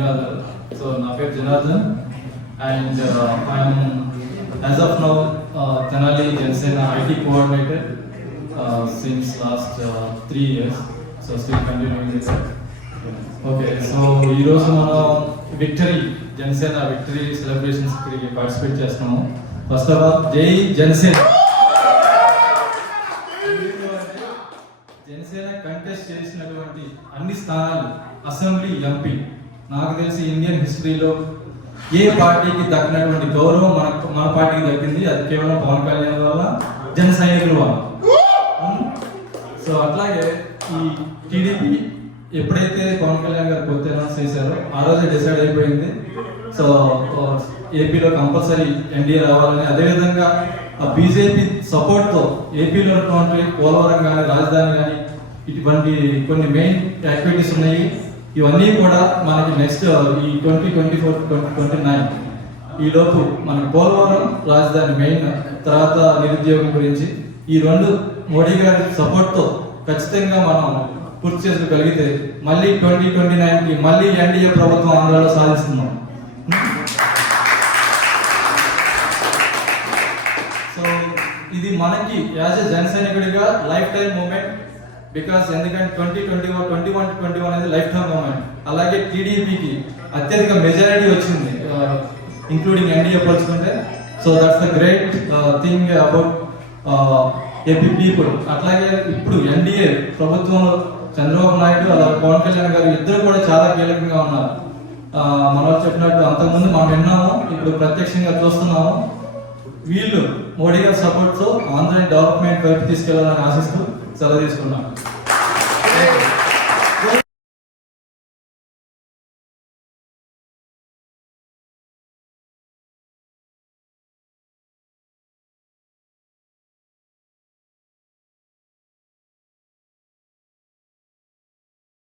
ధన్యవాదాలు. సో నా పేరు Janardhan and I'm as of now Tenali Janasena IT coordinator since last 3 years. So still continuing this. Okay, so ఈరోజు మనం Janasena victory celebrations కి participate చేస్తున్నాము. ఫస్ట్ ఆఫ్ ఆల్ జై జనసేన. జనసేన కంటెస్ట్ చేసినటువంటి అన్ని స్థానాలు అసెంబ్లీ, ఎంపీ, నాకు తెలిసి ఇండియన్ హిస్టరీలో ఏ పార్టీకి దక్కినటువంటి గౌరవం మన పార్టీకి దక్కింది. అది కేవలం పవన్ కళ్యాణ్ వల్ల, జన సైనికుల వల్ల. సో అట్లాగే ఈ టీడీపీ ఎప్పుడైతే పవన్ కళ్యాణ్ గారు కొత్త అనౌన్స్ చేశారో ఆ రోజే డిసైడ్ అయిపోయింది. సో ఏపీలో కంపల్సరీ ఎన్డీఏ రావాలని, అదేవిధంగా బీజేపీ సపోర్ట్తో ఏపీలో ఉన్నటువంటి పోలవరం కానీ, రాజధాని కానీ, ఇటువంటి కొన్ని మెయిన్ యాక్టివిటీస్ ఉన్నాయి. ఇవన్నీ కూడా మనకి నెక్స్ట్ ఈ 2024-2029 ఈలోపు మనకి పోలవరం, రాజధాని మెయిన్, తర్వాత నిరుద్యోగం గురించి ఈ రెండు మోడీ గారి సపోర్ట్తో ఖచ్చితంగా మనం పూర్తి చేసుకోగలిగితే మళ్ళీ 2029కి మళ్ళీ ఎన్డీఏ ప్రభుత్వం ఆంధ్రాలో సాధిస్తున్నాం. సో ఇది మనకి యాజ్ ఎ జన సైనికుడిగా లైఫ్ టైం మూమెంట్. బికాస్ ఎందుకంటే 2021 అనేది లైఫ్ టైం మూమెంట్. అలాగే టీడీపీకి అత్యధిక మెజారిటీ వచ్చింది ఇంక్లూడింగ్ ఎన్డీఏ పోల్చుకుంటే. So that's the great thing about AP people. అట్లాగే ఇప్పుడు ఎన్డీఏ ప్రభుత్వంలో చంద్రబాబు నాయుడు అలాగే పవన్ కళ్యాణ్ గారు ఇద్దరు కూడా చాలా కీలకంగా ఉన్నారు. మనం చెప్పినట్టు అంతకుముందు మనం విన్నాము, ఇప్పుడు ప్రత్యక్షంగా చూస్తున్నాము. వీళ్ళు మోడీ గారి సపోర్ట్తో ఆంధ్ర డెవలప్మెంట్ వైపు తీసుకెళ్లాలని ఆశిస్తూ సెలవు తీసుకున్నాను.